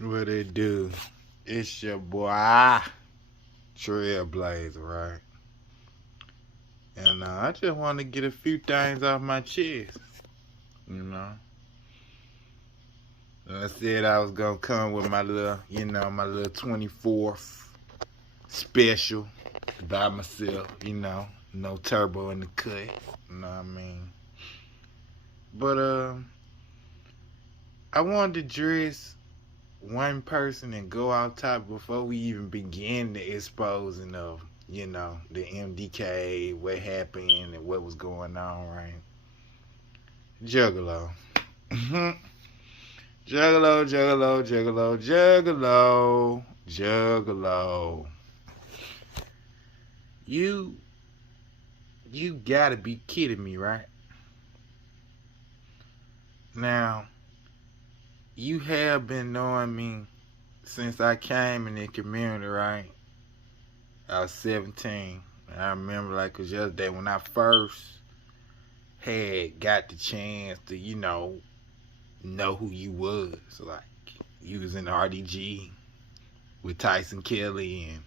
What it do? It's your boy, Trailblazer, right? And I just want to get a few things off my chest, you know. I said I was gonna come with my little, my little 24th special by myself, no turbo in the cut, you know what I mean. But I wanted to dress one person and go off top before we even begin the exposing of, the Mdk, what happened and what was going on, right? Juggulo. Juggulo, Juggulo, Juggulo, Juggulo, Juggulo. You gotta be kidding me, right? Now, you have been knowing me since I came in the community, right? I was 17. I remember like it was yesterday when I first had got the chance to, know who you was. Like, you was in the RDG with Tyson Kelly and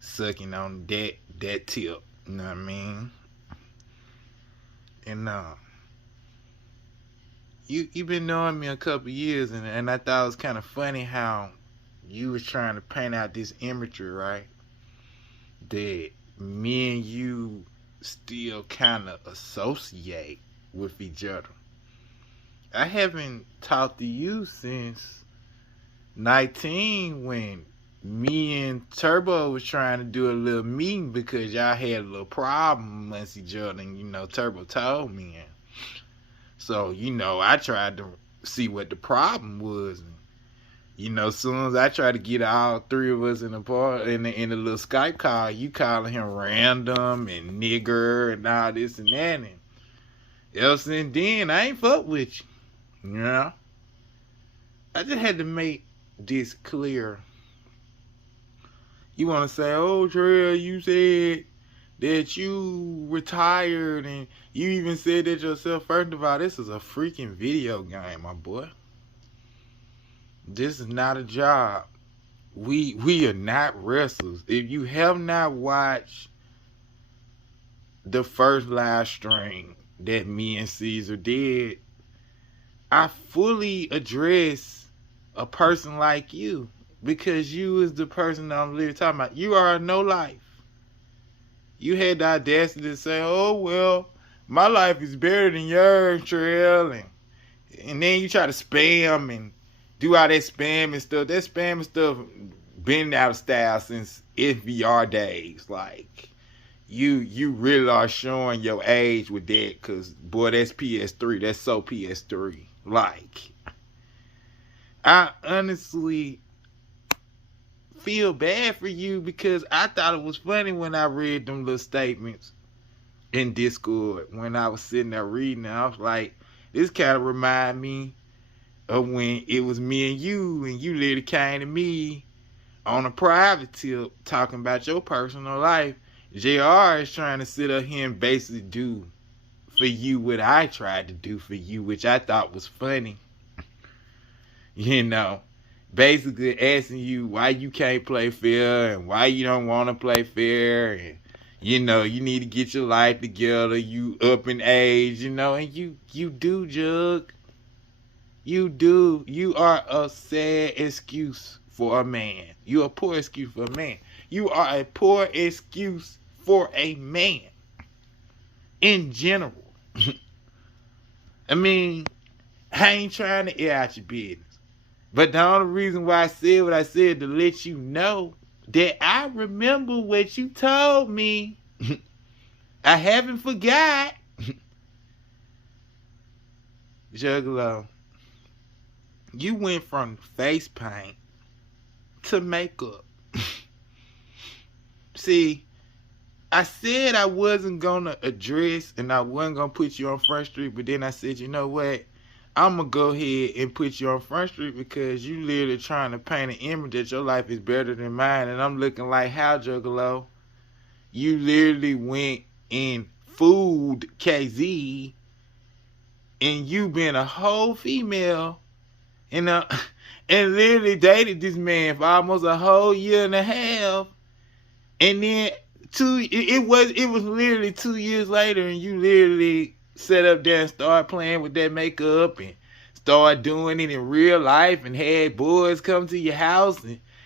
sucking on that tip. You know what I mean? And you been knowing me a couple years, and I thought it was kind of funny how you was trying to paint out this imagery, right? That me and you still kind of associate with each other. I haven't talked to you since 19 when me and Turbo was trying to do a little meeting because y'all had a little problem amongst each other, and Turbo told me. So, I tried to see what the problem was. And, as soon as I tried to get all three of us in the little Skype call, you calling him random and nigger and all this and that. And ever since then, I ain't fuck with you. I just had to make this clear. You want to say, oh, Trail, you said that you retired and you even said that yourself. First of all, this is a freaking video game, my boy. This is not a job. We are not wrestlers. If you have not watched the first live stream that me and Caesar did, I fully address a person like you because you is the person that I'm literally talking about. You are no life. You had the audacity to say, oh, well, my life is better than yours, Trail. And then you try to spam and do all that spam and stuff. That spam and stuff been out of style since FVR days. Like, you really are showing your age with that because, boy, that's PS3. That's so PS3. Like, I honestly feel bad for you because I thought it was funny when I read them little statements in Discord when I was sitting there reading. I was like, this kind of remind me of when it was me and you literally came to me on a private tip talking about your personal life. JR is trying to sit up here and basically do for you what I tried to do for you, which I thought was funny. Basically asking you why you can't play fair and why you don't want to play fair, and you need to get your life together. You up in age, and you do, Jug. You do. You are a sad excuse for a man. You're a poor excuse for a man. You are a poor excuse for a man in general. I mean, I ain't trying to air out your business. But the only reason why I said what I said to let you know that I remember what you told me. I haven't forgot. Juggulo, you went from face paint to makeup. See, I said I wasn't going to address and I wasn't going to put you on Front Street, but then I said, you know what? I'm going to go ahead and put you on Front Street because you literally trying to paint an image that your life is better than mine. And I'm looking like, how, Juggulo? You literally went and fooled KZ and you being a whole female. And and literally dated this man for almost a whole year and a half. And then it was literally 2 years later, and you literally set up there and start playing with that makeup and start doing it in real life and had boys come to your house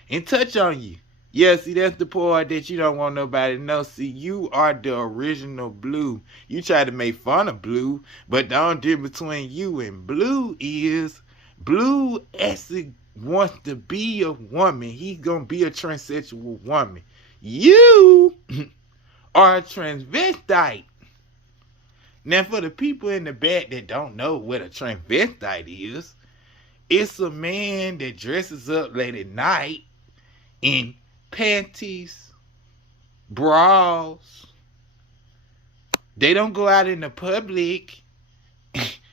and touch on you. Yeah, see, that's the part that you don't want nobody to know. See, you are the original Blue. You try to make fun of Blue, but the only difference between you and Blue is Blue actually wants to be a woman. He's going to be a transsexual woman. You are a transvestite. Now, for the people in the back that don't know what a transvestite is, it's a man that dresses up late at night in panties, bras. They don't go out in the public,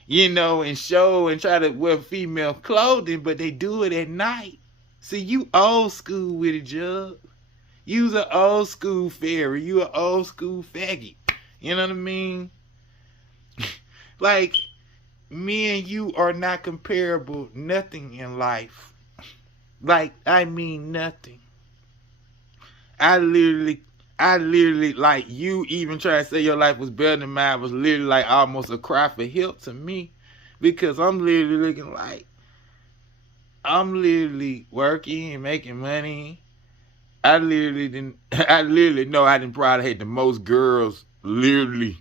and show and try to wear female clothing, but they do it at night. See, you old school with it, Jug. You's an old school fairy. You an old school faggot. You know what I mean? Like, me and you are not comparable. Nothing in life. Like, I mean nothing. I literally, like, you even try to say your life was better than mine was literally like almost a cry for help to me. Because I'm literally looking like, I'm literally working and making money. I literally know I didn't probably had the most girls literally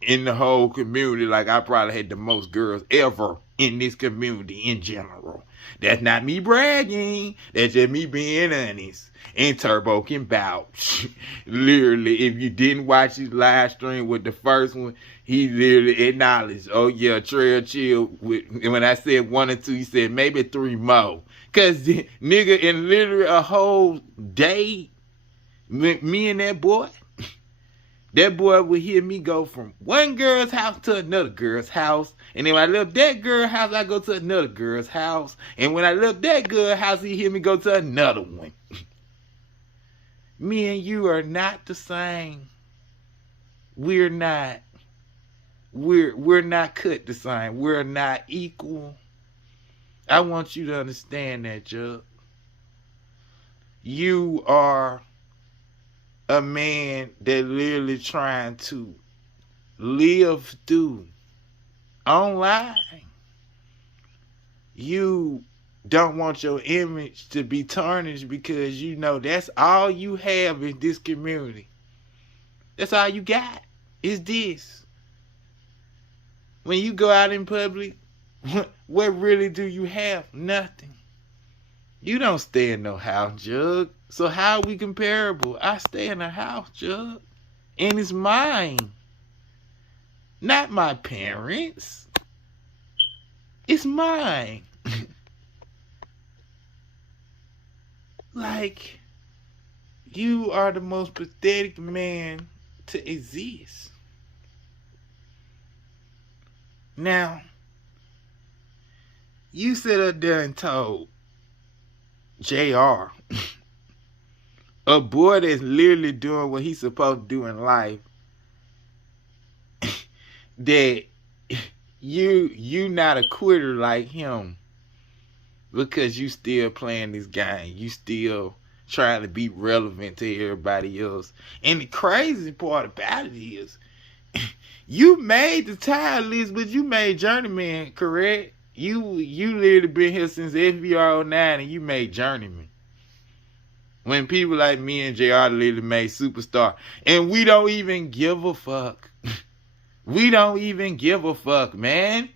in the whole community. Like, I probably had the most girls ever in this community in general. That's not me bragging. That's just me being honest. And Turbo can vouch. Literally, if you didn't watch his live stream with the first one, he literally acknowledged, oh yeah, Trail Chill. And when I said 1 or 2, he said maybe 3 more. Because, nigga, in literally a whole day, me and that boy would hear me go from one girl's house to another girl's house. And then when I left that girl's house, I go to another girl's house. And when I left that girl's house, he hear me go to another one. Me and you are not the same. We're not. We're not cut the same. We're not equal. I want you to understand that, Jug. You are a man that literally trying to live through online. You don't want your image to be tarnished because you know that's all you have in this community. That's all you got is this. When you go out in public, what really do you have? Nothing. You don't stay in no house, Jug. So how are we comparable? I stay in a house, Jug. And it's mine. Not my parents. It's mine. Like, you are the most pathetic man to exist. Now, you sit up there and told JR, a boy that's literally doing what he's supposed to do in life, that you not a quitter like him because you still playing this game. You still trying to be relevant to everybody else. And the crazy part about it is, you made the tire list, but you made Journeyman, correct? You literally been here since FBR09 and you made Journeyman. When people like me and JR literally made Superstar. And we don't even give a fuck. We don't even give a fuck, man.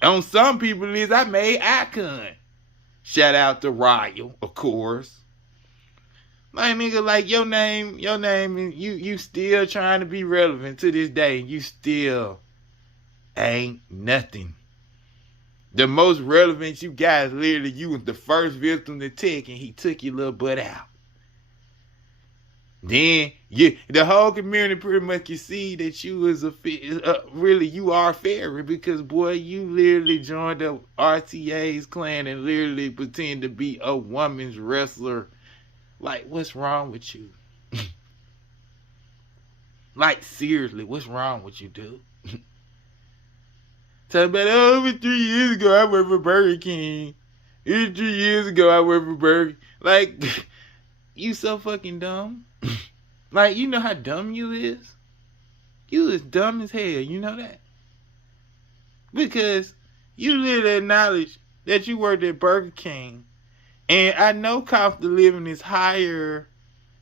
On some people's list, I made Icon. Shout out to Royal, of course. My nigga, like, your name, you still trying to be relevant to this day. You still ain't nothing. The most relevant you got is literally you was the first victim to Tech and he took your little butt out. Then the whole community pretty much can see that you was really you are fairy because boy, you literally joined the RTA's clan and literally pretend to be a woman's wrestler. Like, what's wrong with you? Like, seriously, what's wrong with you, dude? Talk about, over 3 years ago, I worked for Burger King. 3 years ago I worked for Burger. Like, you so fucking dumb. Like, you know how dumb you is? You is dumb as hell, you know that? Because you literally acknowledge that you worked at Burger King. And I know cost of living is higher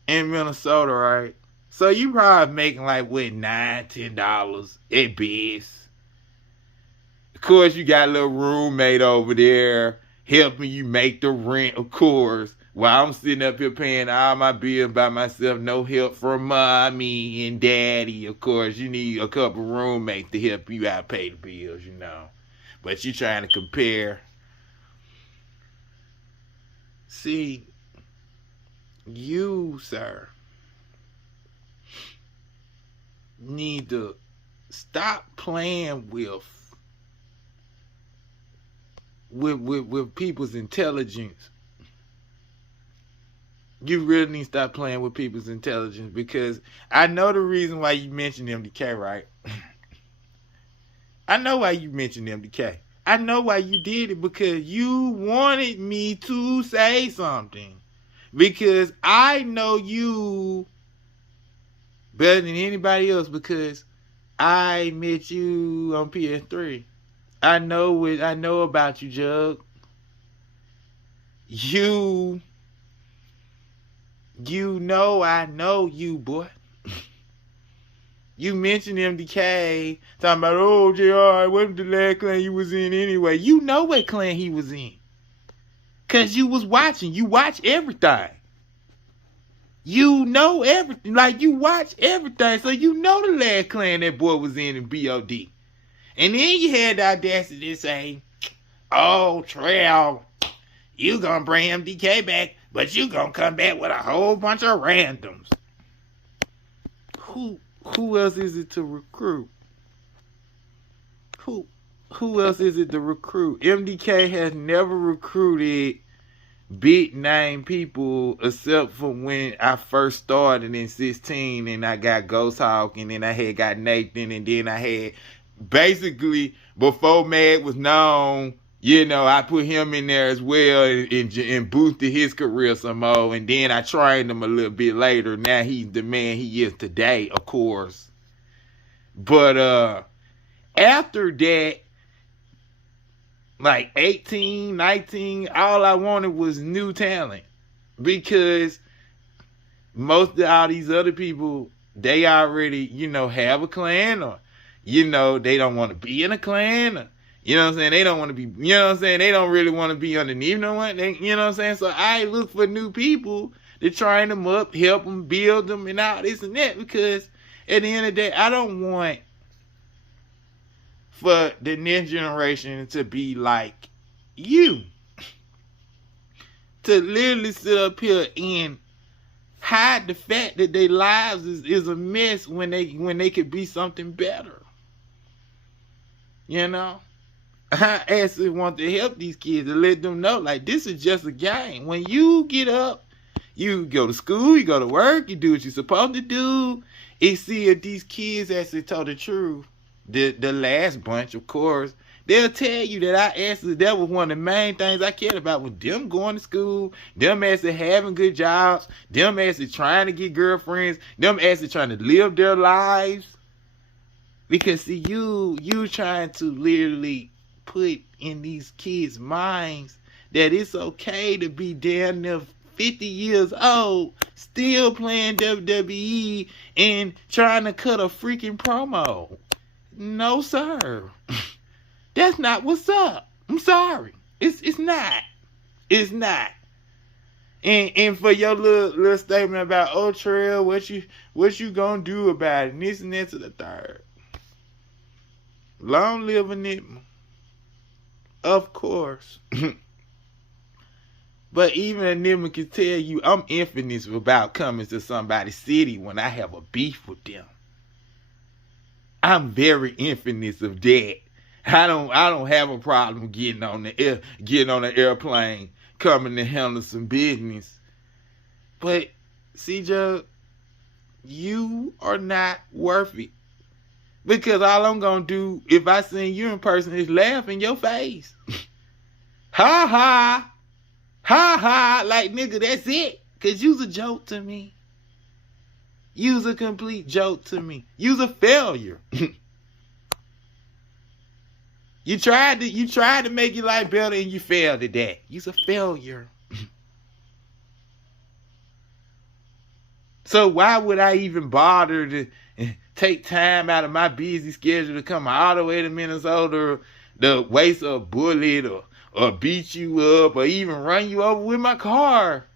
in Minnesota, right? So you probably making like, what, $9, $10 at best. Of course, you got a little roommate over there helping you make the rent, of course. While I'm sitting up here paying all my bills by myself, no help from mommy and daddy. Of course, you need a couple roommates to help you out pay the bills, you know. But you trying to compare. See, you, sir, need to stop playing with people's intelligence. You really need to stop playing with people's intelligence, because I know the reason why you mentioned MDK, right? I know why you mentioned MDK. I know why you did it, because you wanted me to say something. Because I know you better than anybody else, because I met you on PS3. I know about you, Jug. You know I know you, boy. You mentioned MDK, talking about, oh, JR, what was the last clan you was in anyway? You know what clan he was in. Because you was watching. You watch everything. You know everything. Like, you watch everything. So you know the last clan that boy was in BOD. And then you had the audacity to say, oh, Trail, you gonna bring MDK back, but you gonna come back with a whole bunch of randoms. Who else is it to recruit? Who else is it to recruit? MDK has never recruited big name people except for when I first started in 16 and I got Ghost Hawk, and then I had got Nathan, and then I had, basically, before Mad was known, you know, I put him in there as well and boosted his career some more. And then I trained him a little bit later. Now he's the man he is today, of course. But after that, like 18, 19, all I wanted was new talent. Because most of all these other people, they already, you know, have a clan, or, you know, they don't want to be in a clan, or, you know what I'm saying? They don't want to be, you know what I'm saying? They don't really want to be underneath no one. You know what I'm saying? So I look for new people to train them up, help them, build them, and all this and that. Because at the end of the day, I don't want for the next generation to be like you. To literally sit up here and hide the fact that their lives is a mess when they could be something better. You know? I actually want to help these kids and let them know, like, this is just a game. When you get up, you go to school, you go to work, you do what you're supposed to do. And see if these kids actually told the truth. The last bunch, of course, they'll tell you that that was one of the main things I cared about, was them going to school, them actually having good jobs, them actually trying to get girlfriends, them actually trying to live their lives. Because see, you trying to literally put in these kids' minds that it's okay to be damn near 50 years old, still playing WWE and trying to cut a freaking promo. No, sir. That's not what's up. I'm sorry. It's not. It's not. And for your little statement about, oh, Trail, what you gonna do about it, and this and that to the third. Long live Enigma. Of course. But even Enigma can tell you I'm infamous about coming to somebody's city when I have a beef with them. I'm very infamous of that. I don't have a problem getting on the airplane, coming to handle some business. But CJ, you are not worth it. Because all I'm gonna do if I see you in person is laugh in your face. Ha ha! Ha ha, like nigga, that's it. Cause you's a joke to me. You's a complete joke to me. You's a failure. You tried to make your life better and you failed at that. You's a failure. So why would I even bother to take time out of my busy schedule to come all the way to Minnesota to waste a bullet or beat you up or even run you over with my car?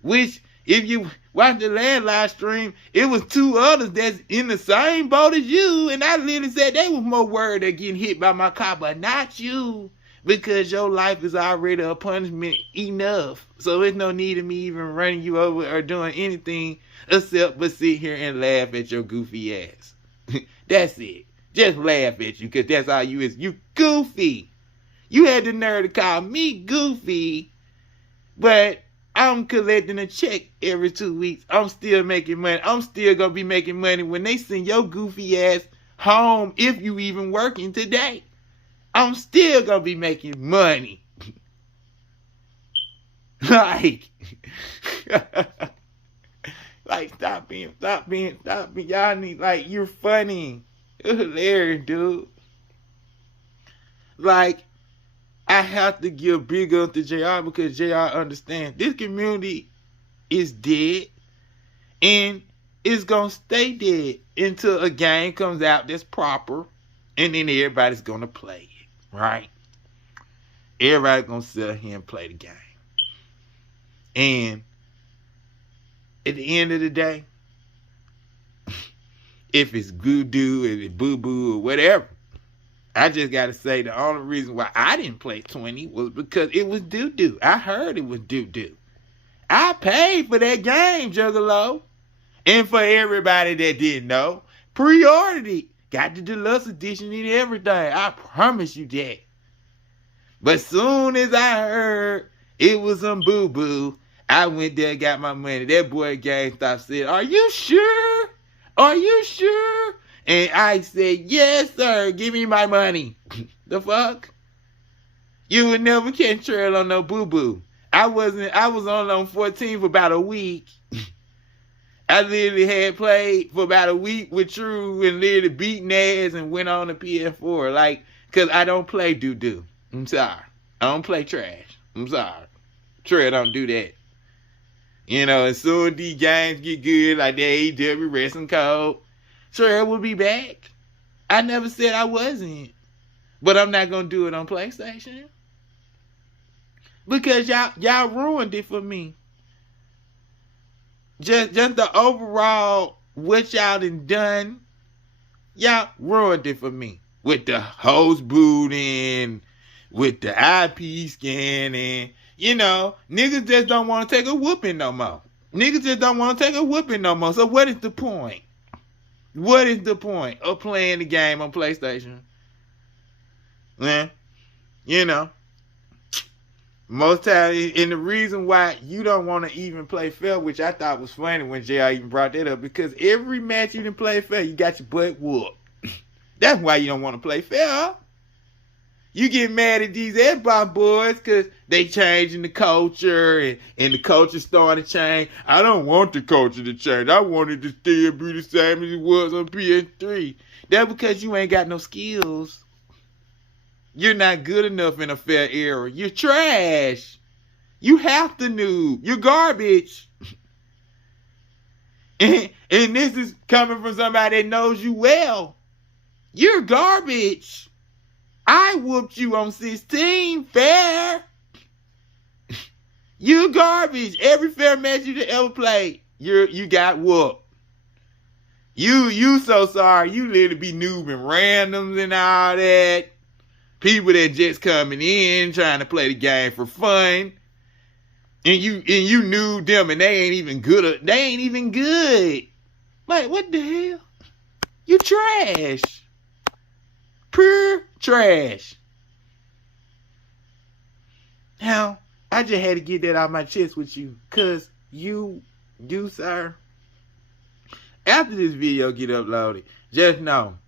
Which, if you watch the last live stream, it was two others that's in the same boat as you, and I literally said they was more worried of getting hit by my car, but not you, because your life is already a punishment enough. So there's no need of me even running you over or doing anything except but sit here and laugh at your goofy ass. That's it. Just laugh at you, because that's all you is. You goofy. You had the nerve to call me goofy, but I'm collecting a check every 2 weeks. I'm still making money. I'm still going to be making money when they send your goofy ass home, if you even working today. I'm still going to be making money. Like, stop being. Y'all need, like, you're funny. You're hilarious, dude. Like, I have to give big up to JR because JR understands this community is dead and it's going to stay dead until a game comes out that's proper, and then everybody's going to play it, right? Everybody's going to sit here and play the game. And at the end of the day, if it's voodoo, if it's boo-boo or whatever, I just got to say the only reason why I didn't play 20 was because it was doo-doo. I heard it was doo-doo. I paid for that game, Juggulo. And for everybody that didn't know, pre-ordered it. Got the deluxe edition and everything. I promise you that. But soon as I heard it was some boo-boo, I went there and got my money. That boy at GameStop said, "Are you sure? Are you sure?" And I said, "Yes, sir. Give me my money." The fuck? You would never catch trail on no boo-boo. I was only on 14 for about a week. I literally had played for about a week with True and literally beating ass and went on to PS4. Like, cause I don't play doo-doo. I'm sorry. I don't play trash. I'm sorry. Trey don't do that. You know, as soon as these games get good, like the AEW Wrestling Code, Trey will be back. I never said I wasn't. But I'm not going to do it on PlayStation. Because y'all ruined it for me. Just the overall, what y'all done, y'all ruined it for me. With the host booting, with the IP scanning. You know, niggas just don't want to take a whooping no more. Niggas just don't want to take a whooping no more. So what is the point? What is the point of playing the game on PlayStation? Man, you know, most times, and the reason why you don't want to even play fair, which I thought was funny when JR even brought that up, because every match you didn't play fair, you got your butt whooped. That's why you don't want to play fair. You get mad at these Xbox boys because they changing the culture and the culture starting to change. I don't want the culture to change. I want it to still be the same as it was on PS3. That's because you ain't got no skills. You're not good enough in a fair era. You're trash. You have to noob. You're garbage. And this is coming from somebody that knows you well. You're garbage. I whooped you on 16 fair. You garbage. Every fair match you ever played, you got whooped. You so sorry. You literally be noobing randoms and all that. People that just coming in trying to play the game for fun. And you knew them and they ain't even good. They ain't even good. Like, what the hell? You trash. Pure trash. Now, I just had to get that out my chest with you. Because you, sir, after this video get uploaded, just know,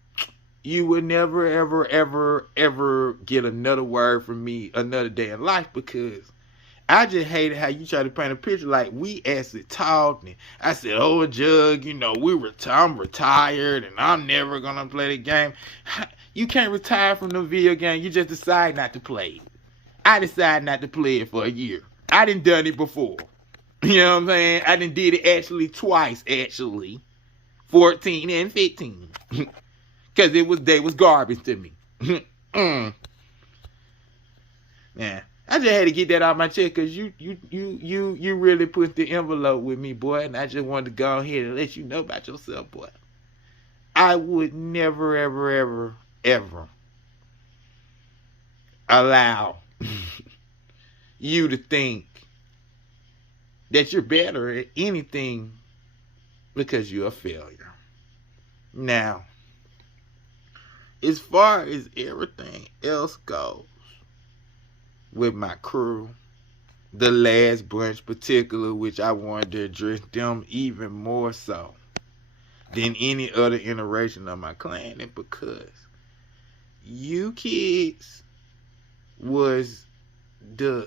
you will never, ever, ever, ever get another word from me another day in life, because I just hated how you try to paint a picture like we actually talking. I said, oh, Jug, you know, I'm retired and I'm never going to play the game. You can't retire from the video game. You just decide not to play it. I decided not to play it for a year. I done done it before. You know what I'm saying? I done did it actually twice, 14 and 15. Because they was garbage to me. Yeah. I just had to get that out of my chest because you really put the envelope with me, boy, and I just wanted to go ahead and let you know about yourself, boy. I would never, ever, ever, ever allow you to think that you're better at anything because you're a failure. Now, as far as everything else goes, with my crew, the last bunch particular, which I wanted to address them even more so than any other iteration of my clan, and because you kids was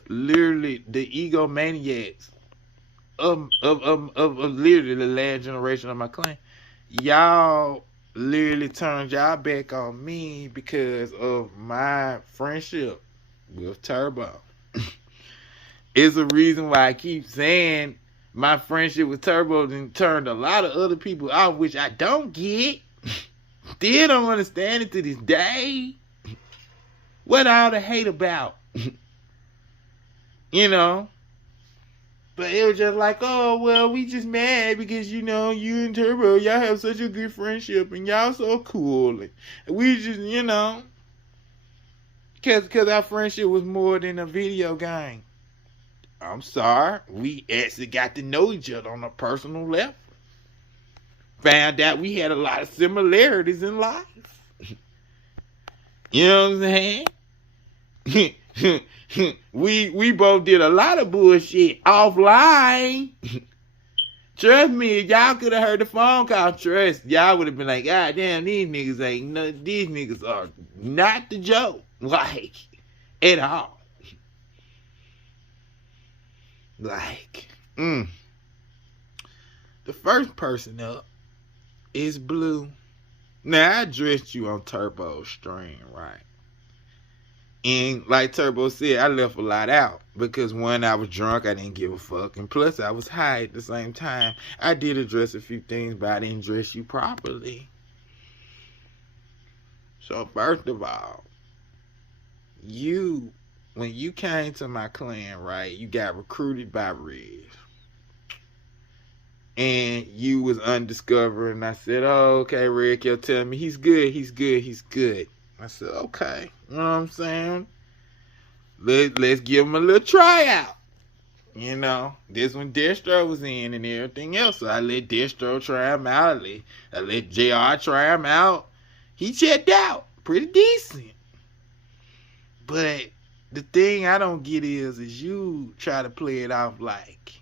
literally the egomaniacs of literally the last generation of my clan. Y'all literally turned y'all back on me because of my friendship with Turbo. It's a reason why I keep saying my friendship with Turbo turned a lot of other people off, which I don't get. Still don't understand it to this day. What all the hate about? You know? But it was just like, oh, well, we just mad because, you know, you and Turbo, y'all have such a good friendship and y'all so cool. And we just, you know, because our friendship was more than a video game. I'm sorry. We actually got to know each other on a personal level. Found out we had a lot of similarities in life. You know what I'm saying? we both did a lot of bullshit offline. Trust me, if y'all could have heard the phone call, trust, y'all would have been like, God damn, these niggas are not the joke. Like, at all. Like, the first person up is Blue. Now, I addressed you on Turbo's stream, right? And like Turbo said, I left a lot out. Because one, I was drunk, I didn't give a fuck. And plus, I was high at the same time. I did address a few things, but I didn't address you properly. So, first of all, when you came to my clan, right, you got recruited by Red. And you was undiscovered, and I said, oh, okay, Red kept telling me, he's good. I said, okay, you know what I'm saying? Let's give him a little tryout. You know, this when Destro was in and everything else. So I let Destro try him out. I let JR try him out. He checked out. Pretty decent. But the thing I don't get is you try to play it off like,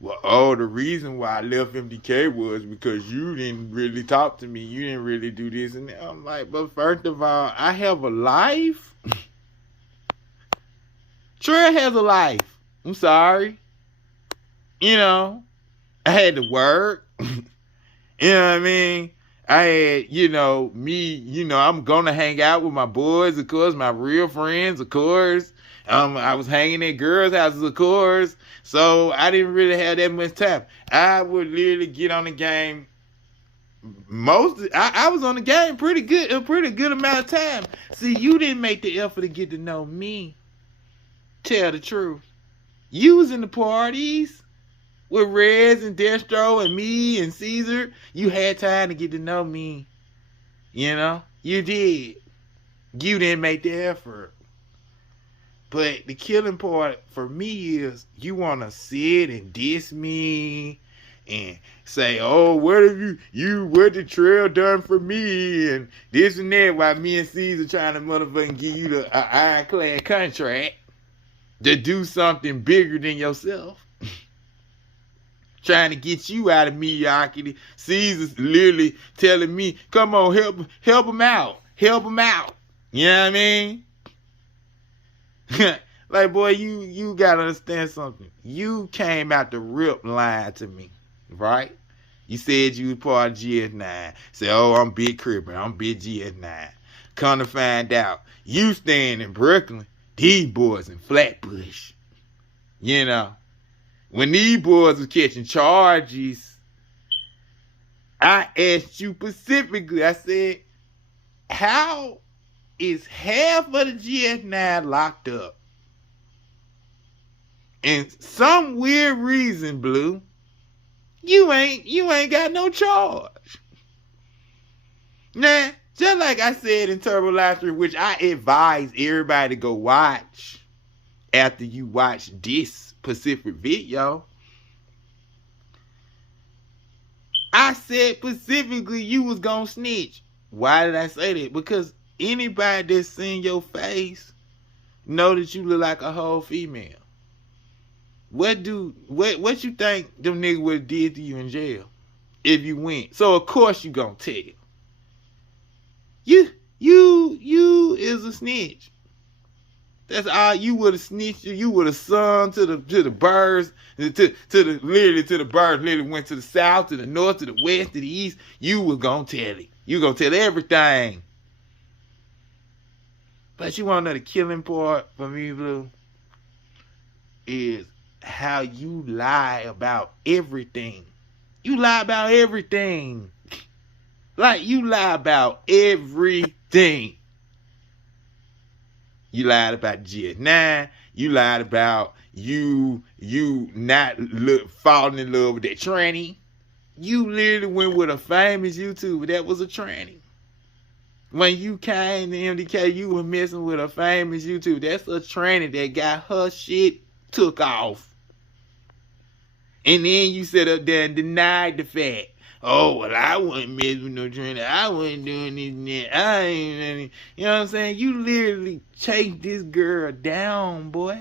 well, oh, the reason why I left MDK was because you didn't really talk to me. You didn't really do this. And I'm like, but first of all, I have a life. Trey has a life. I'm sorry. You know, I had to work. You know what I mean? I had, I'm going to hang out with my boys, of course, my real friends, of course. I was hanging at girls' houses, of course. So I didn't really have that much time. I would literally get on the game. I was on the game a pretty good amount of time. See, you didn't make the effort to get to know me. Tell the truth. You was in the parties with Rez and Destro and me and Caesar. You had time to get to know me. You know? You did. You didn't make the effort. But the killing part for me is you want to sit and diss me and say, oh, what have what the trail done for me and this and that, while me and Caesar trying to motherfucking give you the ironclad contract to do something bigger than yourself. Trying to get you out of mediocrity. Caesar's literally telling me, come on, help him out. Help him out. You know what I mean? Like, boy, you gotta understand something. You came out the rip lying to me, right? You said you was part of GS9. Say, oh, I'm Big Cripper. I'm Big GS9. Come to find out, you staying in Brooklyn. These boys in Flatbush. You know, when these boys was catching charges, I asked you specifically, I said, how is half of the GS9 locked up? And some weird reason, Blue, you ain't got no charge. Now, just like I said in Turbo Livestream, which I advise everybody to go watch after you watch this specific video, I said specifically you was gonna snitch. Why did I say that? Because anybody that's seen your face know that you look like a whole female. What you think them niggas would have did to you in jail if you went? So of course you gonna tell. You is a snitch. That's all. You would have snitched. You would have sung to the birds, to the birds. Literally went to the south, to the north, to the west, to the east. You was gonna tell it. You gonna tell everything. But you wanna know the killing part for me, Blue? Is how you lie about everything. You lie about everything. Like, you lie about everything. You lied about GS9. You lied about you not falling in love with that tranny. You literally went with a famous YouTuber that was a tranny. When you came to MDK, you were messing with a famous YouTuber. That's a tranny that got her shit took off. And then you sit up there and denied the fact. Oh, well, I wasn't messing with no trainer. I wasn't doing this and that. I ain't, you know what I'm saying? You literally chased this girl down, boy.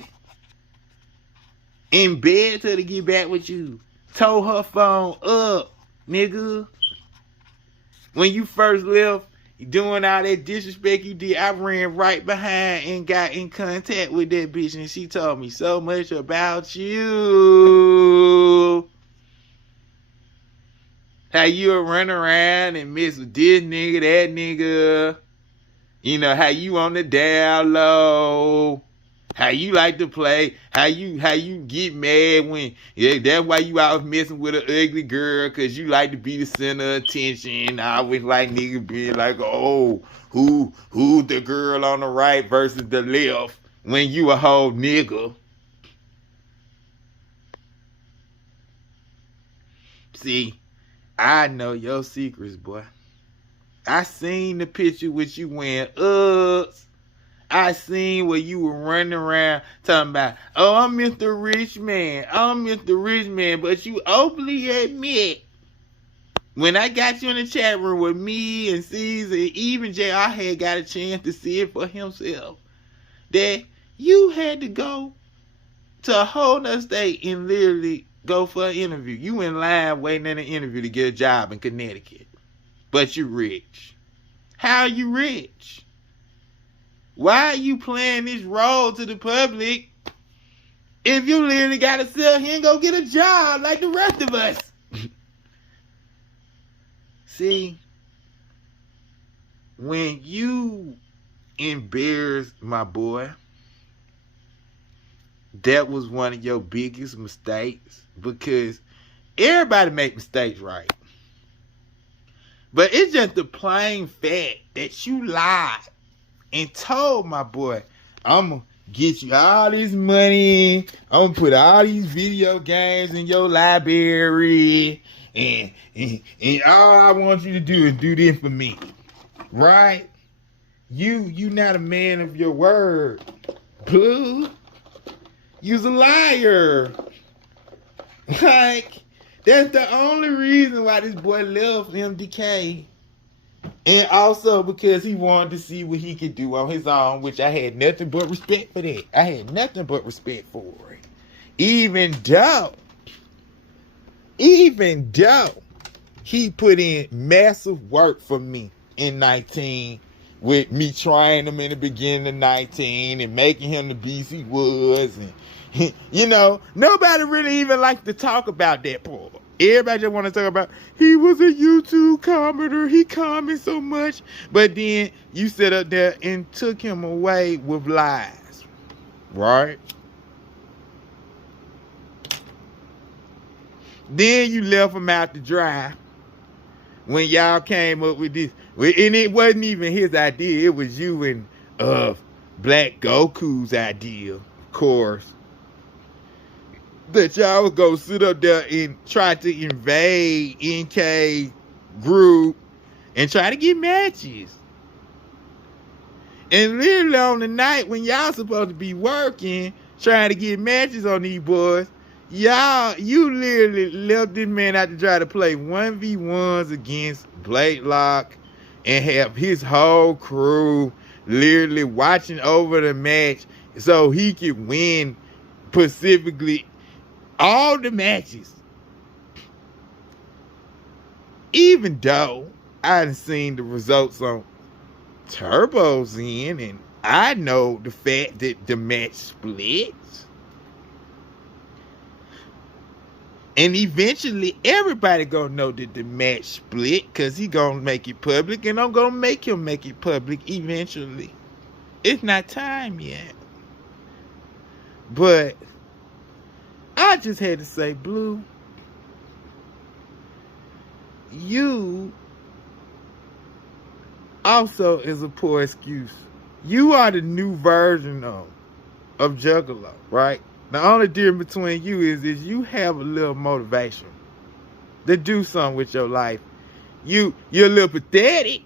In bed till to get back with you. Tore her phone up, nigga. When you first left, doing all that disrespect you did, I ran right behind and got in contact with that bitch, and she told me so much about you. How you would run around and mess with this nigga, that nigga. You know, how you on the down low. How you like to play. How you get mad when, yeah, that's why you always messing with an ugly girl, because you like to be the center of attention. I always like niggas being like, oh, who's the girl on the right versus the left when you a whole nigga. See, I know your secrets, boy. I seen the picture with you wearing Uggs. I seen where you were running around talking about, oh, I'm Mr. Rich Man. I'm Mr. Rich Man. But you openly admit, when I got you in the chat room with me and Caesar, even JR had got a chance to see it for himself, that you had to go to a whole nother state and literally go for an interview. You in line waiting in an interview to get a job in Connecticut. But you rich. How are you rich? Why are you playing this role to the public if you literally got to sit here and go get a job like the rest of us? See, when you embarrassed my boy, that was one of your biggest mistakes, because everybody make mistakes, right? But it's just the plain fact that you lied and told my boy, I'm going to get you all this money. I'm going to put all these video games in your library. And all I want you to do is do this for me. Right? You not a man of your word. Blue. You's a liar. Like, that's the only reason why this boy left Mdk. And also because he wanted to see what he could do on his own, which I had nothing but respect for that. I had nothing but respect for it. Even though he put in massive work for me in 19 with me trying him in the beginning of 19 and making him the beast he was. And, you know, nobody really even liked to talk about that part. Everybody just want to talk about, he was a YouTube commenter, he commented so much. But then you sit up there and took him away with lies, right? Then you left him out to dry when y'all came up with this. And it wasn't even his idea. It was you and Black Goku's idea, of course. That y'all would go sit up there and try to invade NK group and try to get matches. And literally on the night when y'all supposed to be working, trying to get matches on these boys, you literally left this man out to try to play 1v1s against Blakelock and have his whole crew literally watching over the match so he could win specifically all the matches. Even though I done seen the results on Turbo's end and I know the fact that the match splits. And eventually, everybody gonna know that the match split because he gonna make it public, and I'm gonna make him make it public eventually. It's not time yet. But I just had to say, Blue, you also is a poor excuse. You are the new version of Juggulo, right? The only difference between you is you have a little motivation to do something with your life. You're a little pathetic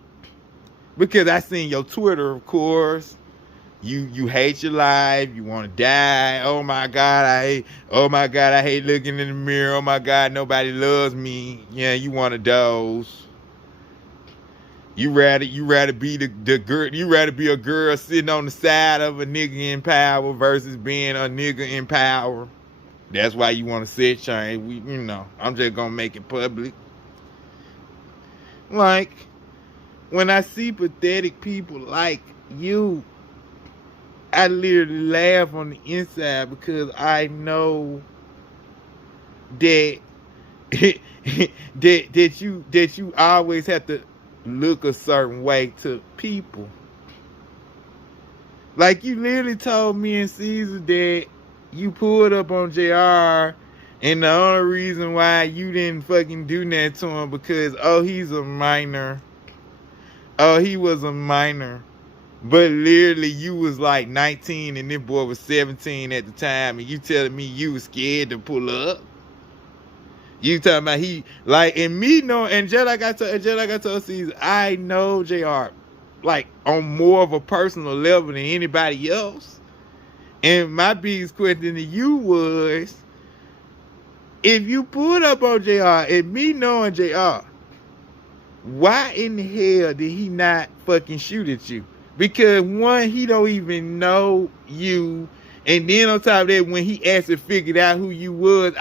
because I seen your Twitter, of course. You hate your life. You want to die. Oh my God, I hate looking in the mirror. Oh my God, nobody loves me. Yeah, you one of those. You rather be the girl. You rather be a girl sitting on the side of a nigga in power versus being a nigga in power. That's why you want to set change. I'm just gonna make it public. Like when I see pathetic people like you, I literally laugh on the inside because I know that that you always have to look a certain way to people. Like you literally told me and Caesar that you pulled up on JR and the only reason why you didn't fucking do that to him because he's a minor. He was a minor. But literally you was like 19 and this boy was 17 at the time and you telling me you was scared to pull up. You talking about he like and me know and just like I told Caesar, I know JR like on more of a personal level than anybody else. And my biggest question to you was, if you pulled up on JR and me knowing JR, why in the hell did he not fucking shoot at you? Because one, he don't even know you. And then on top of that, when he actually figured out who you was,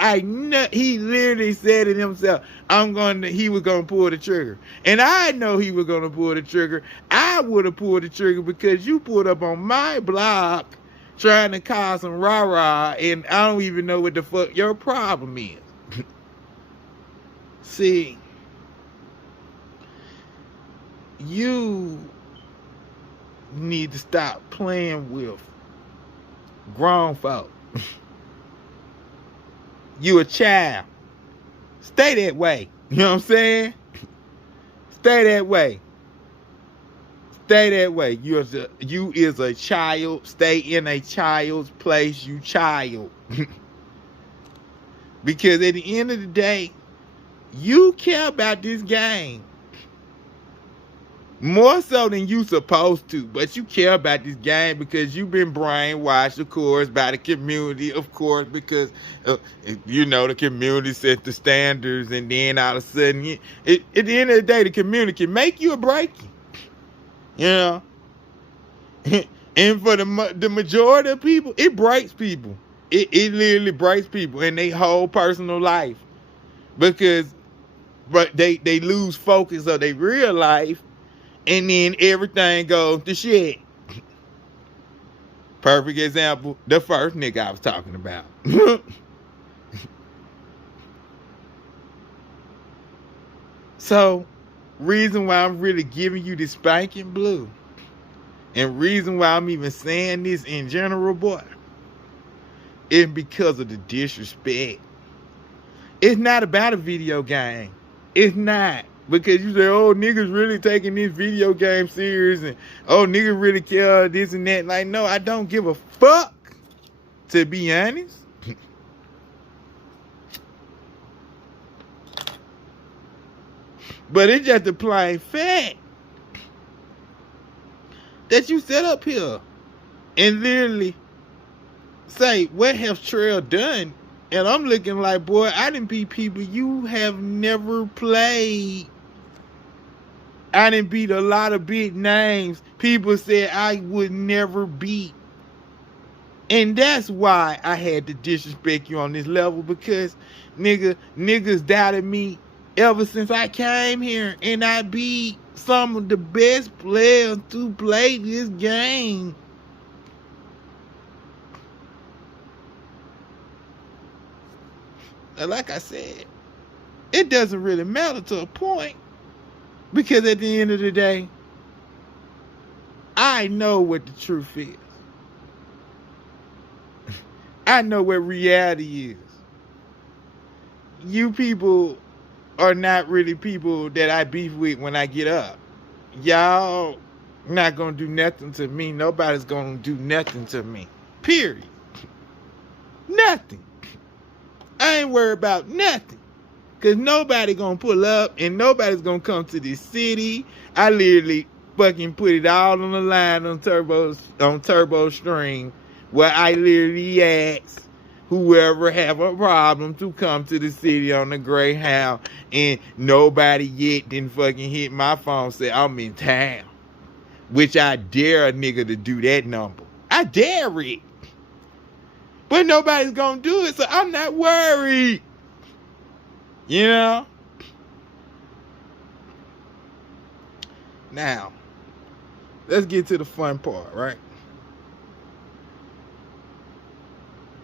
he literally said it himself, he was gonna pull the trigger. And I know he was gonna pull the trigger. I would have pulled the trigger because you pulled up on my block trying to cause some rah-rah, and I don't even know what the fuck your problem is. See, you need to stop playing with grown folk. You a child. Stay that way. You know what I'm saying? Stay that way. Stay that way. You is a child. Stay in a child's place, you child. Because at the end of the day, you care about this game more so than you supposed to, but you care about this game because you've been brainwashed, of course, by the community, of course, because the community set the standards, and then all of a sudden, at the end of the day, the community can make you or break you, and for the majority of people, it breaks people. It literally breaks people in their whole personal life because, but they lose focus of their real life. and then everything goes to shit. Perfect example, the first nigga I was talking about. So, reason why I'm really giving you this spanking blue, and reason why I'm even saying this in general, boy, is because of the disrespect. It's not about a video game. It's not. Because you say, oh, niggas really taking this video game serious, and oh, niggas really care this and that. Like, no, I don't give a fuck, to be honest. But it's just a plain fact that you set up here and literally say, what has Trail done? And I'm looking like, boy, I done beat people you have never played. I done beat a lot of big names people said I would never beat. And that's why I had to disrespect you on this level, because niggas doubted me ever since I came here, and I beat some of the best players to play this game. And like I said, it doesn't really matter to a point, because at the end of the day, I know what the truth is. I know what reality is. You people are not really people that I beef with when I get up. Y'all not gonna do nothing to me. Nobody's gonna do nothing to me. Period. Nothing. I ain't worried about nothing. Cause nobody gonna pull up and nobody's gonna come to this city. I literally fucking put it all on the line on Turbo Stream, where I literally ask whoever have a problem to come to the city on the Greyhound, and nobody yet didn't fucking hit my phone say I'm in town. Which I dare a nigga to do that number. I dare it. But nobody's gonna do it, so I'm not worried. You know? Now, let's get to the fun part, right?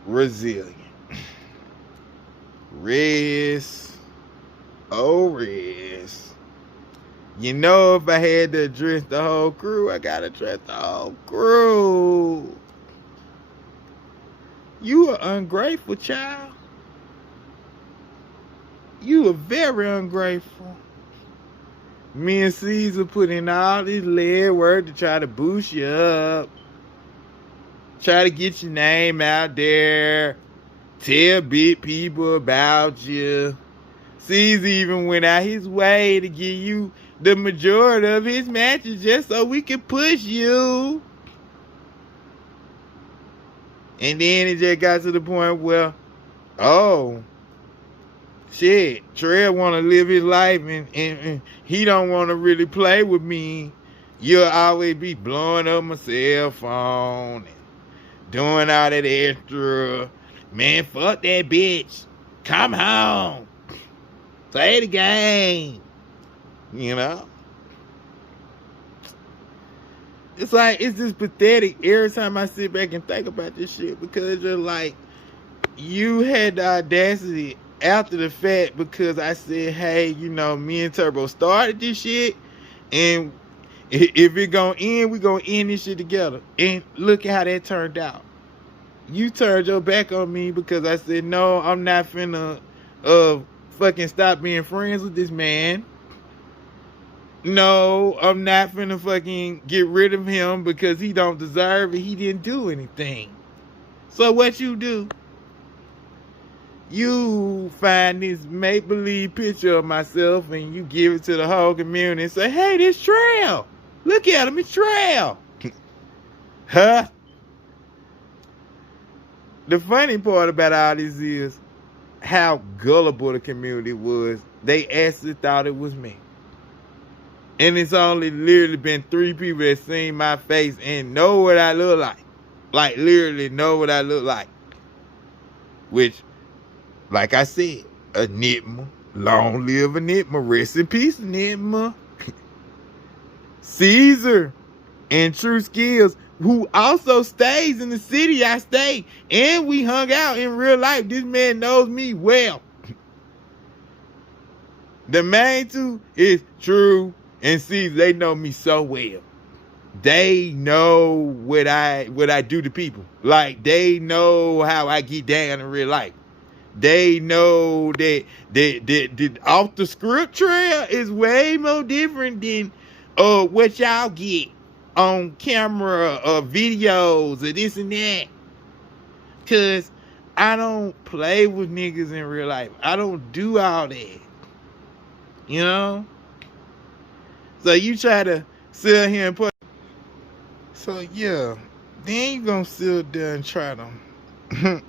Resilient. Riz. Oh, Riz. You know, if I had to address the whole crew, I gotta address the whole crew. You are ungrateful, child. You are very ungrateful. Me and Caesar put in all this lead work to try to boost you up. Try to get your name out there. Tell big people about you. Caesar even went out his way to give you the majority of his matches just so we could push you. And then it just got to the point where, oh, shit, Trey want to live his life and he don't want to really play with me. You'll always be blowing up my cell phone and doing all that extra. Man, fuck that bitch. Come home. Play the game. You know? It's like, it's just pathetic every time I sit back and think about this shit, because you're like, you had the audacity after the fact, because I said, hey, you know, me and Turbo started this shit, and if it gonna end, we gonna end this shit together. And look at how that turned out. You turned your back on me because I said, no, I'm not finna fucking stop being friends with this man. No, I'm not finna fucking get rid of him because he don't deserve it. He didn't do anything. So what you do? You find this make-believe picture of myself and you give it to the whole community and say, hey, this Trail. Look at him, it's Trail. Huh? The funny part about all this is how gullible the community was. They actually thought it was me. And it's only literally been 3 people that seen my face and know what I look like. Like, literally know what I look like. Which, like I said, Enigma. Long live Enigma. Rest in peace, Enigma. Caesar and True Skills, who also stays in the city I stay, and we hung out in real life. This man knows me well. The main two is True and Caesar. They know me so well. They know what I do to people. Like, they know how I get down in real life. They know that off the script trail is way more different than what y'all get on camera or videos or this and that. Cause I don't play with niggas in real life. I don't do all that. You know? So you try to sit here and put. So yeah, then you gonna sit there and try to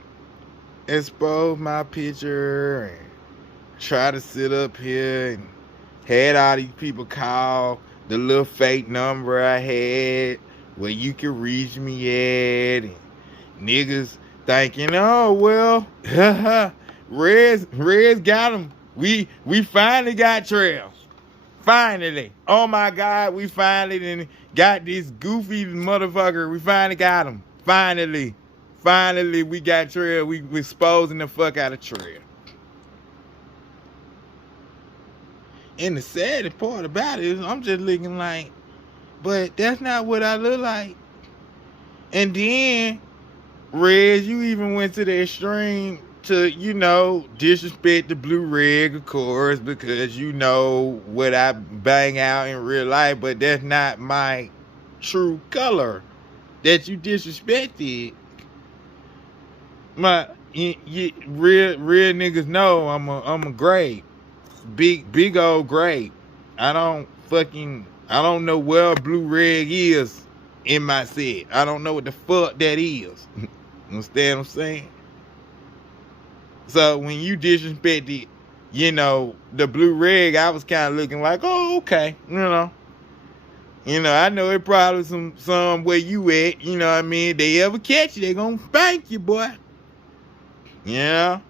expose my picture and try to sit up here and had all these people call the little fake number I had where you can reach me at, and niggas thinking, oh well, Reds got him. We finally got trails. Finally. Oh my God, we finally done got this goofy motherfucker. We finally got him. Finally. Finally, we got trail. We exposing the fuck out of trail. And the saddest part about it is I'm just looking like, but that's not what I look like. And then, Reg, you even went to the extreme to, you know, disrespect the blue reg, of course, because you know what I bang out in real life, but that's not my true color that you disrespected. My real niggas know I'm a grape, big old grape. I don't know where blue reg is in my set. I don't know what the fuck that is. Understand what I'm saying? So when you disrespected, you know, the blue reg, I was kind of looking like, oh, okay, you know, I know it probably some where you at, you know what I mean? They ever catch you, they gonna spank you, boy. You know?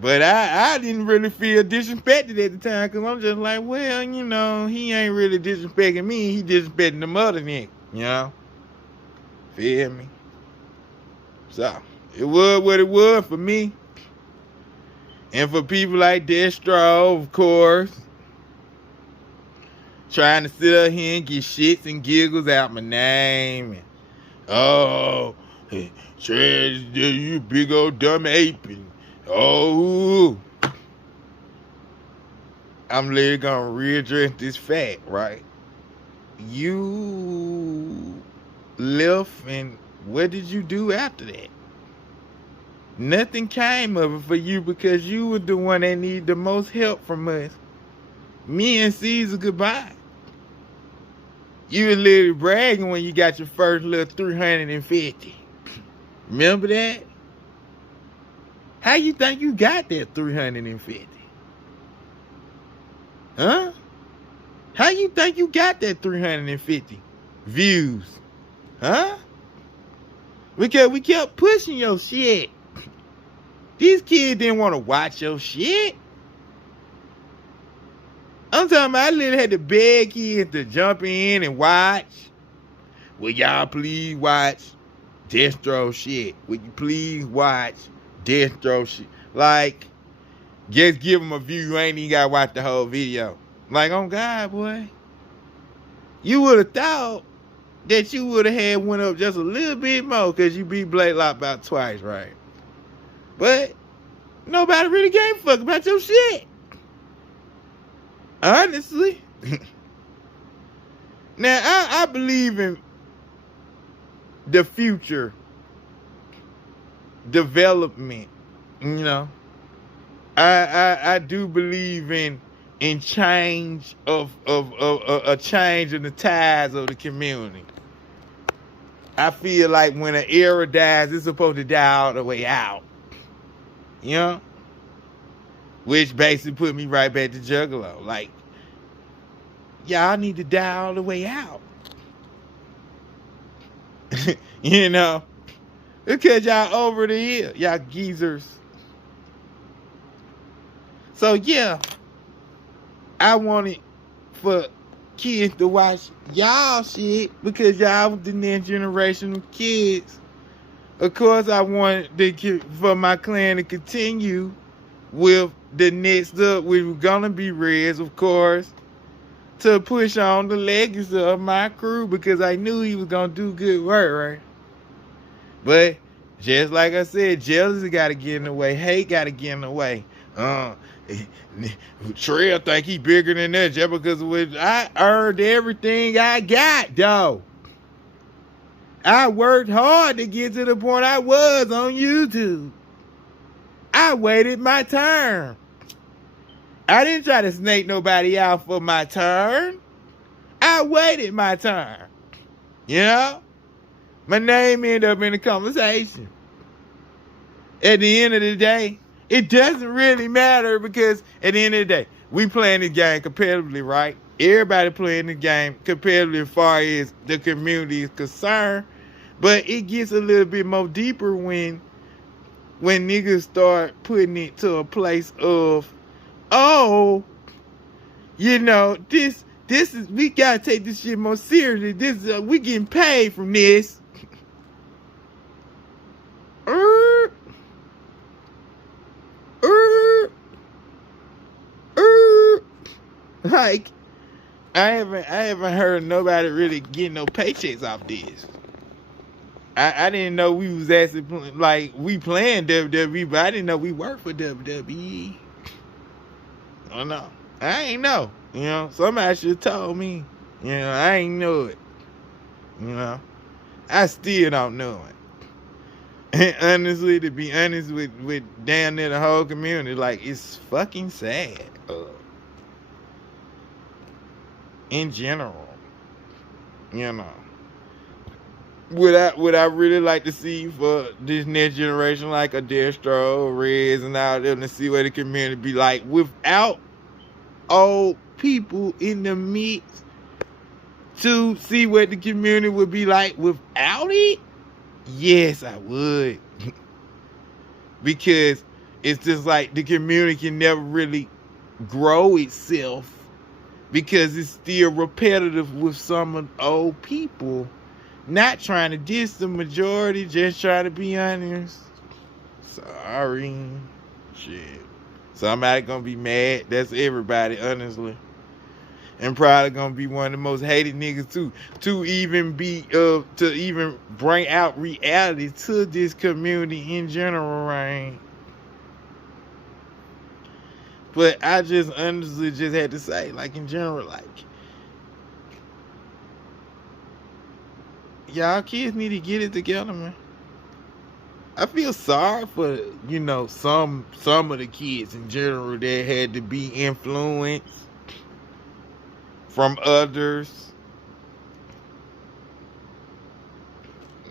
But I didn't really feel disrespected at the time, because I'm just like, well, you know, he ain't really disrespecting me, he disrespecting the mother nigga, you know? Feel me? So, it was what it was for me. And for people like Destro, of course, trying to sit up here and get shits and giggles out my name. And, oh, Trash, you big old dumb ape. And, oh, I'm literally gonna readdress this fact, right? You left, and what did you do after that? Nothing came of it for you, because you were the one that needed the most help from us. Me and Caesar, goodbye. You were literally bragging when you got your first little 350. Remember that? How you think you got that 350? Huh? How you think you got that 350 views? Huh? Because we kept pushing your shit. These kids didn't want to watch your shit. I'm talking about, I literally had to beg kids to jump in and watch. Will y'all please watch Destro shit? Will you please watch Destro shit? Like, just give them a view. You ain't even got to watch the whole video. Like, oh God, boy. You would have thought that you would have had went up just a little bit more, because you beat Blakelock about twice, right? But nobody really gave a fuck about your shit. Honestly. Now, I believe in the future development, you know. I do believe in change of a change in the tides of the community. I feel like when an era dies, it's supposed to die all the way out. You know? Which basically put me right back to Juggulo. Like, y'all need to die all the way out. You know? Because y'all over the hill. Y'all geezers. So, yeah. I wanted for kids to watch y'all shit because y'all the next generation of kids. Of course, I wanted for my clan to continue with the next up, which was gonna be Reds, of course, to push on the legacy of my crew because I knew he was gonna do good work, right? But just like I said, jealousy gotta get in the way, hate gotta get in the way. Trail think he bigger than that just because of what I earned everything I got, though. I worked hard to get to the point I was on YouTube. I waited my turn. I didn't try to snake nobody out for my turn. I waited my turn. You know? My name ended up in the conversation. At the end of the day, it doesn't really matter because at the end of the day, we playing this game competitively, right? Everybody playing the game competitively as far as the community is concerned. But it gets a little bit more deeper when niggas start putting it to a place of, oh, you know, this is, we gotta take this shit more seriously. This is, we getting paid from this. Like, I haven't heard nobody really getting no paychecks off this. I didn't know we was actually like we playing WWE, but I didn't know we worked for WWE. I don't know. I ain't know. You know, somebody should have told me. You know, I ain't know it. You know, I still don't know it. And honestly, to be honest with damn near the whole community, like it's fucking sad. In general, you know. Would I really like to see for this next generation like a Destro, Reds, and all them to see what the community be like without old people in the mix, to see what the community would be like without it? Yes, I would. Because it's just like the community can never really grow itself because it's still repetitive with some of the old people. Not trying to diss the majority, just trying to be honest. Sorry. Shit. Somebody gonna be mad. That's everybody, honestly. And probably gonna be one of the most hated niggas too. To even bring out reality to this community in general, right? But I just honestly just had to say, like in general, like, y'all kids need to get it together, man. I feel sorry for, you know, some of the kids in general that had to be influenced from others.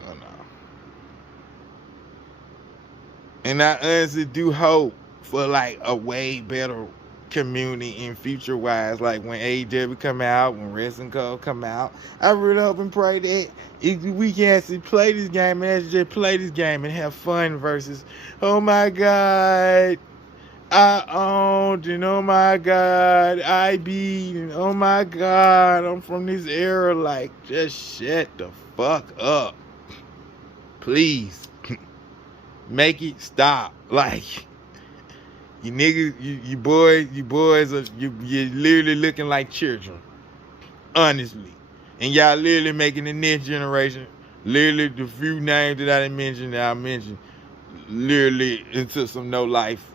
Oh, no. And I honestly do hope for like a way better community in future wise, like when AEW come out, when Wrestling Co come out. I really hope and pray that if we can actually play this game and actually just play this game and have fun versus, oh my god, I owned, and oh my god, I beat, and oh my god, I'm from this era. Like, just shut the fuck up, please. Make it stop. Like, you niggas, you boys are you're literally looking like children, honestly. And y'all literally making the next generation, literally the few names that I didn't mention that I mentioned, literally into some no life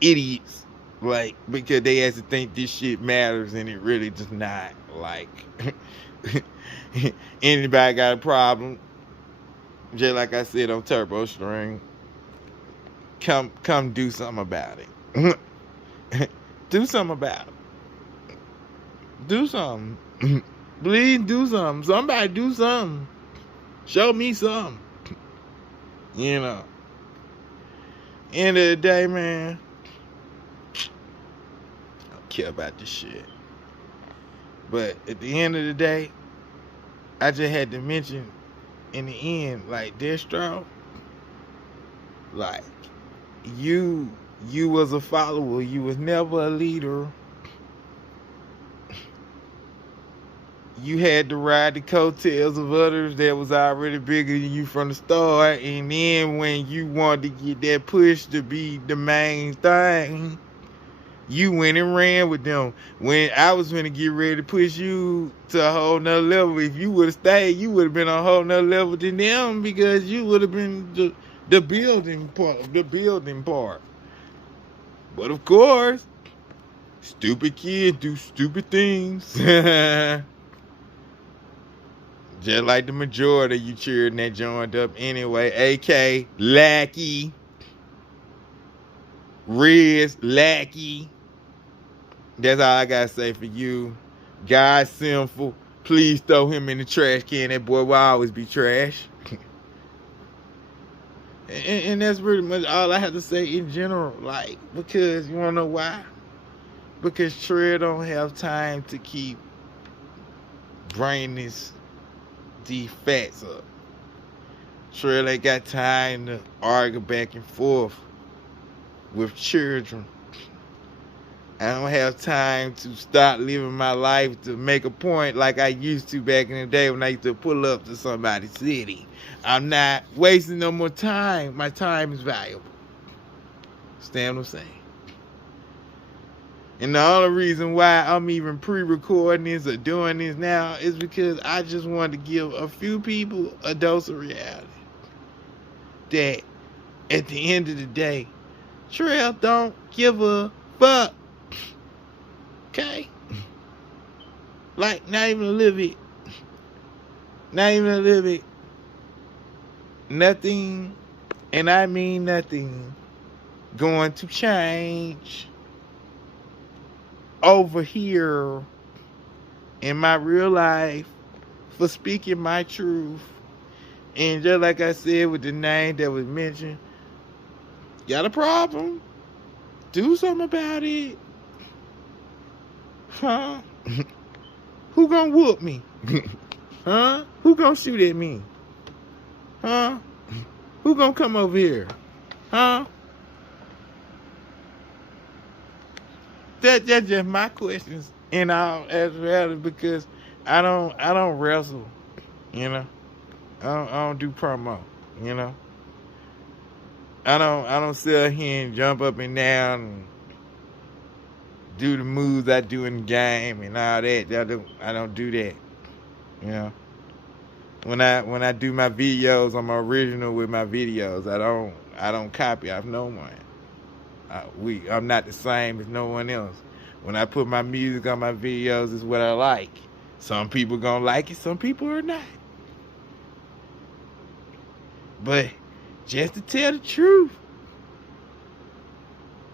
idiots, like, because they actually think this shit matters and it really does not. Like, anybody got a problem, just like I said on Turbo String, come do something about it. Do something about it. Do something. Please do something. Somebody do something. Show me something. You know. End of the day, man, I don't care about this shit. But at the end of the day, I just had to mention in the end, like, Destro, like, you was a follower. You was never a leader. you had to ride the coattails of others that was already bigger than you from the start, and then when you wanted to get that push to be the main thing, you went and ran with them. When I was gonna get ready to push you to a whole nother level, if you would have stayed, you would have been on a whole nother level than them, because you would have been the building part. But of course, stupid kids do stupid things. Just like the majority of you cheering that joined up anyway. AK, Lackey, Riz, Lackey. That's all I gotta say for you. God sinful. Please throw him in the trash can. That boy will always be trash. and that's pretty much all I have to say in general. Like, because you wanna know why? Because Trey don't have time to keep bringing these facts up. Trey ain't got time to argue back and forth with children. I don't have time to start living my life to make a point like I used to back in the day when I used to pull up to somebody's city. I'm not wasting no more time. My time is valuable. Understand what I'm saying? And the only reason why I'm even pre-recording this or doing this now is because I just wanted to give a few people a dose of reality. That at the end of the day, Trail don't give a fuck. Okay? Like, not even a little bit. Not even a little bit. Nothing, and I mean nothing, going to change over here in my real life for speaking my truth. And just like I said with the name that was mentioned, got a problem? Do something about it. Huh? Who gonna whoop me? Huh? Who gonna shoot at me? Huh? Who gonna come over here? Huh? That's just my questions in all actuality, because I don't wrestle, you know. I don't do promo, you know. I don't sit here and jump up and down and do the moves I do in the game and all that. I don't do that, you know. When I do my videos, I'm original with my videos. I don't copy off no one. I'm not the same as no one else. When I put my music on my videos, it's what I like. Some people gonna like it, some people are not. But just to tell the truth,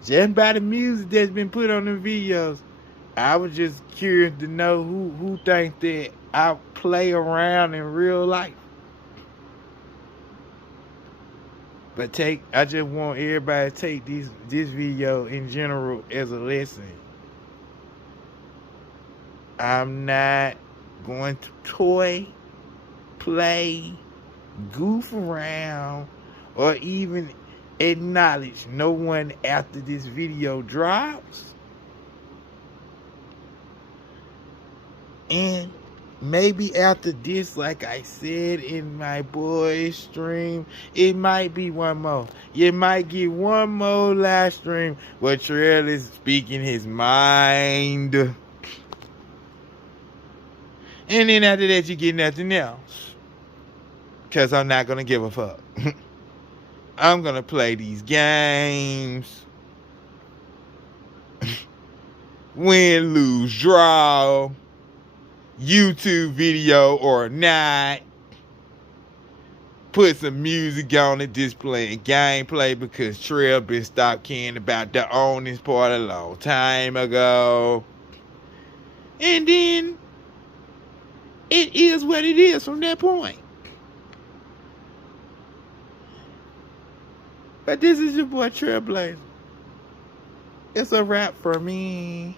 just by the music that's been put on the videos, I was just curious to know who think that I play around in real life. But I just want everybody to take this video in general as a lesson. I'm not going to toy, play, goof around, or even acknowledge no one after this video drops. And maybe after this, like I said in my boy stream, it might be one more. You might get one more live stream where Terrell is speaking his mind. And then after that, you get nothing else. Because I'm not going to give a fuck. I'm going to play these games. Win, lose, draw. YouTube video or not. Put some music on it, displaying gameplay, because Trail been stopped caring about the owning part a long time ago. And then it is what it is from that point. But this is your boy Trailblazer. It's a wrap for me.